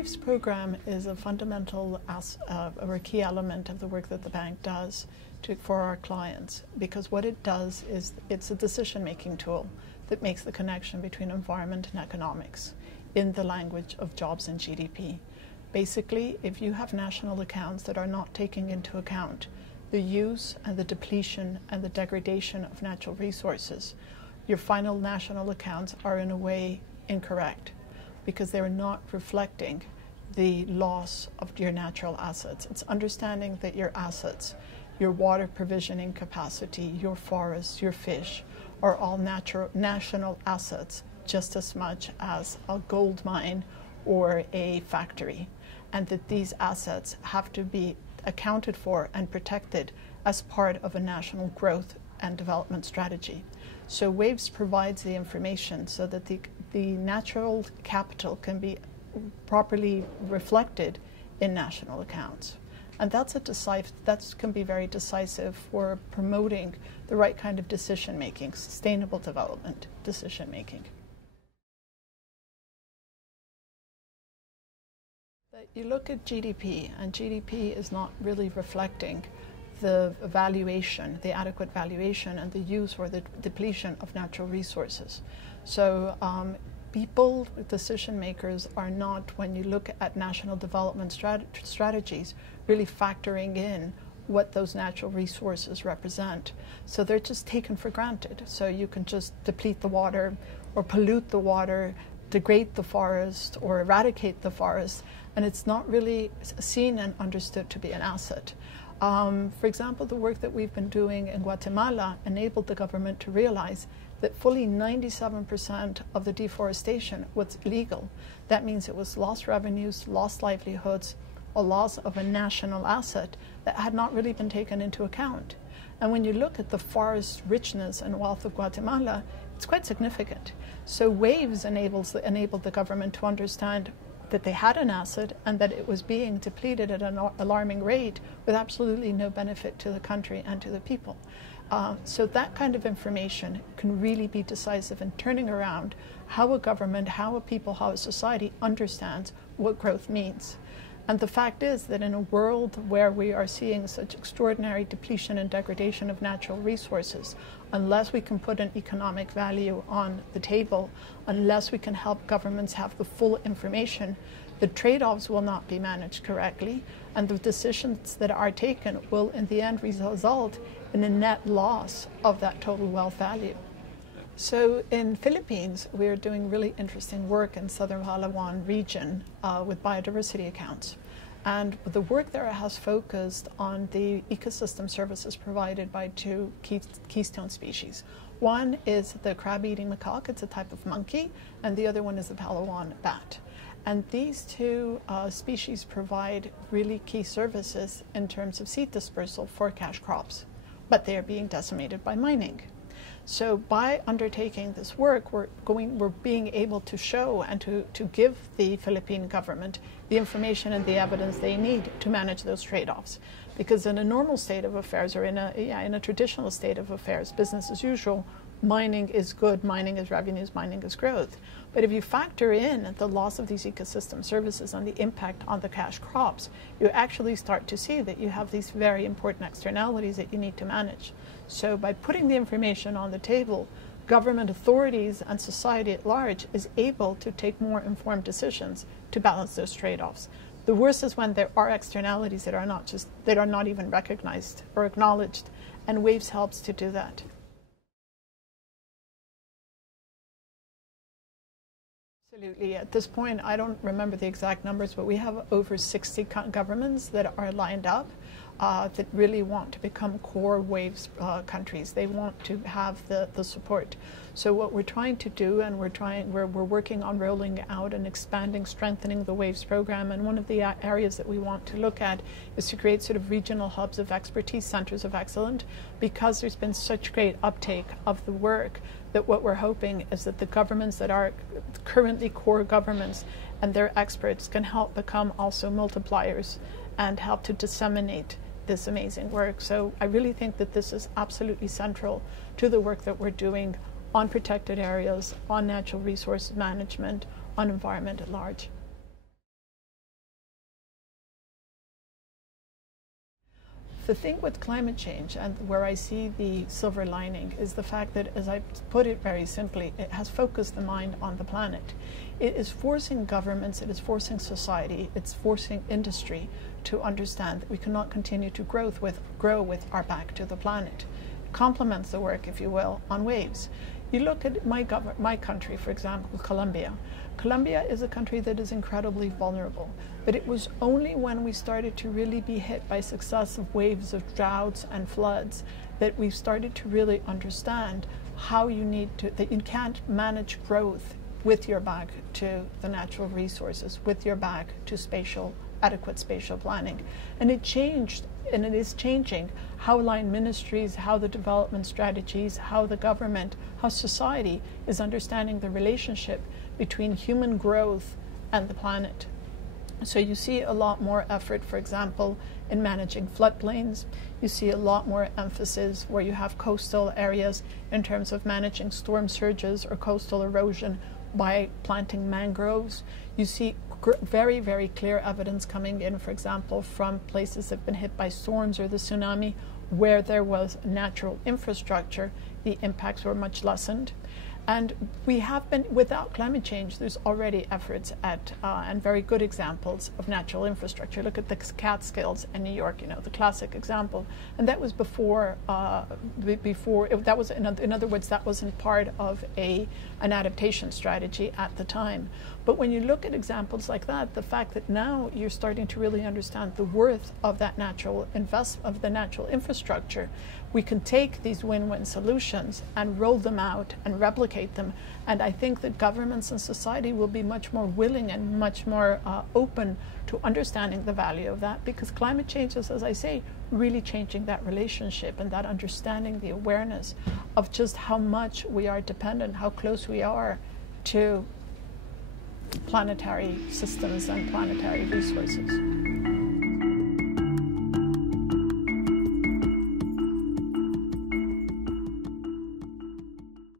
Waves program is a fundamental or a key element of the work that the bank does for our clients, because what it does is it's a decision-making tool that makes the connection between environment and economics in the language of jobs and GDP. Basically, if you have national accounts that are not taking into account the use and the depletion and the degradation of natural resources, your final national accounts are in a way incorrect, because they're not reflecting the loss of your natural assets. It's understanding that your assets, your water provisioning capacity, your forests, your fish, are all national assets just as much as a gold mine or a factory, and that these assets have to be accounted for and protected as part of a national growth and development strategy. So Waves provides the information so that the natural capital can be properly reflected in national accounts. And that can be very decisive for promoting the right kind of decision-making, sustainable development decision-making. You look at GDP, and GDP is not really reflecting the valuation, the adequate valuation and the use or the depletion of natural resources. So people, decision makers, are not, when you look at national development strategies, really factoring in what those natural resources represent. So they're just taken for granted. So you can just deplete the water or pollute the water, degrade the forest or eradicate the forest, and it's not really seen and understood to be an asset. For example, the work that we've been doing in Guatemala enabled the government to realize that fully 97% of the deforestation was illegal. That means it was lost revenues, lost livelihoods, a loss of a national asset that had not really been taken into account. And when you look at the forest richness and wealth of Guatemala, it's quite significant. So Waves enabled the government to understand that they had an asset and that it was being depleted at an alarming rate with absolutely no benefit to the country and to the people. So that kind of information can really be decisive in turning around how a government, how a people, how a society understands what growth means. And the fact is that in a world where we are seeing such extraordinary depletion and degradation of natural resources, unless we can put an economic value on the table, unless we can help governments have the full information, the trade-offs will not be managed correctly, and the decisions that are taken will in the end result in a net loss of that total wealth value. So in Philippines, we're doing really interesting work in Southern Palawan region with biodiversity accounts. And the work there has focused on the ecosystem services provided by two keystone species. One is the crab-eating macaque, it's a type of monkey, and the other one is the Palawan bat. And these two species provide really key services in terms of seed dispersal for cash crops, but they are being decimated by mining. So by undertaking this work, we're being able to show and to give the Philippine government the information and the evidence they need to manage those trade-offs. Because in a normal state of affairs, or in a traditional state of affairs, business as usual, mining is good, mining is revenues, mining is growth. But if you factor in the loss of these ecosystem services and the impact on the cash crops, you actually start to see that you have these very important externalities that you need to manage. So by putting the information on the table, government authorities and society at large is able to take more informed decisions to balance those trade-offs. The worst is when there are externalities that are not even recognized or acknowledged, and Waves helps to do that. Absolutely. At this point, I don't remember the exact numbers, but we have over 60 governments that are lined up that really want to become core Waves countries. They want to have the support. So what we're trying to do, and we're working on rolling out and expanding, strengthening the Waves program. And one of the areas that we want to look at is to create sort of regional hubs of expertise, centers of excellence, because there's been such great uptake of the work that what we're hoping is that the governments that are currently core governments and their experts can help become also multipliers and help to disseminate this amazing work. So I really think that this is absolutely central to the work that we're doing on protected areas, on natural resource management, on environment at large. The thing with climate change, and where I see the silver lining, is the fact that, as I put it very simply, it has focused the mind on the planet. It is forcing governments, it is forcing society, it's forcing industry to understand that we cannot continue to grow with our back to the planet. It complements the work, if you will, on waves. You look at my country, for example, Colombia. Colombia is a country that is incredibly vulnerable, but it was only when we started to really be hit by successive waves of droughts and floods that we started to really understand how that you can't manage growth with your back to the natural resources, with your back to adequate spatial planning. And it changed, and it is changing how line ministries, how the development strategies, how the government, how society is understanding the relationship between human growth and the planet. So you see a lot more effort, for example, in managing floodplains. You see a lot more emphasis where you have coastal areas in terms of managing storm surges or coastal erosion by planting mangroves. You see very, very clear evidence coming in, for example, from places that have been hit by storms or the tsunami, where there was natural infrastructure, the impacts were much lessened. And we have been, without climate change, there's already efforts at, and very good examples of natural infrastructure. Look at the Catskills in New York, the classic example. And that was before, that was, in other words, that wasn't part of an adaptation strategy at the time. But when you look at examples like that, the fact that now you're starting to really understand the worth of that natural infrastructure, we can take these win-win solutions and roll them out and replicate them. And I think that governments and society will be much more willing and much more open to understanding the value of that, because climate change is, as I say, really changing that relationship and that understanding, the awareness of just how much we are dependent, how close we are to planetary systems and planetary resources.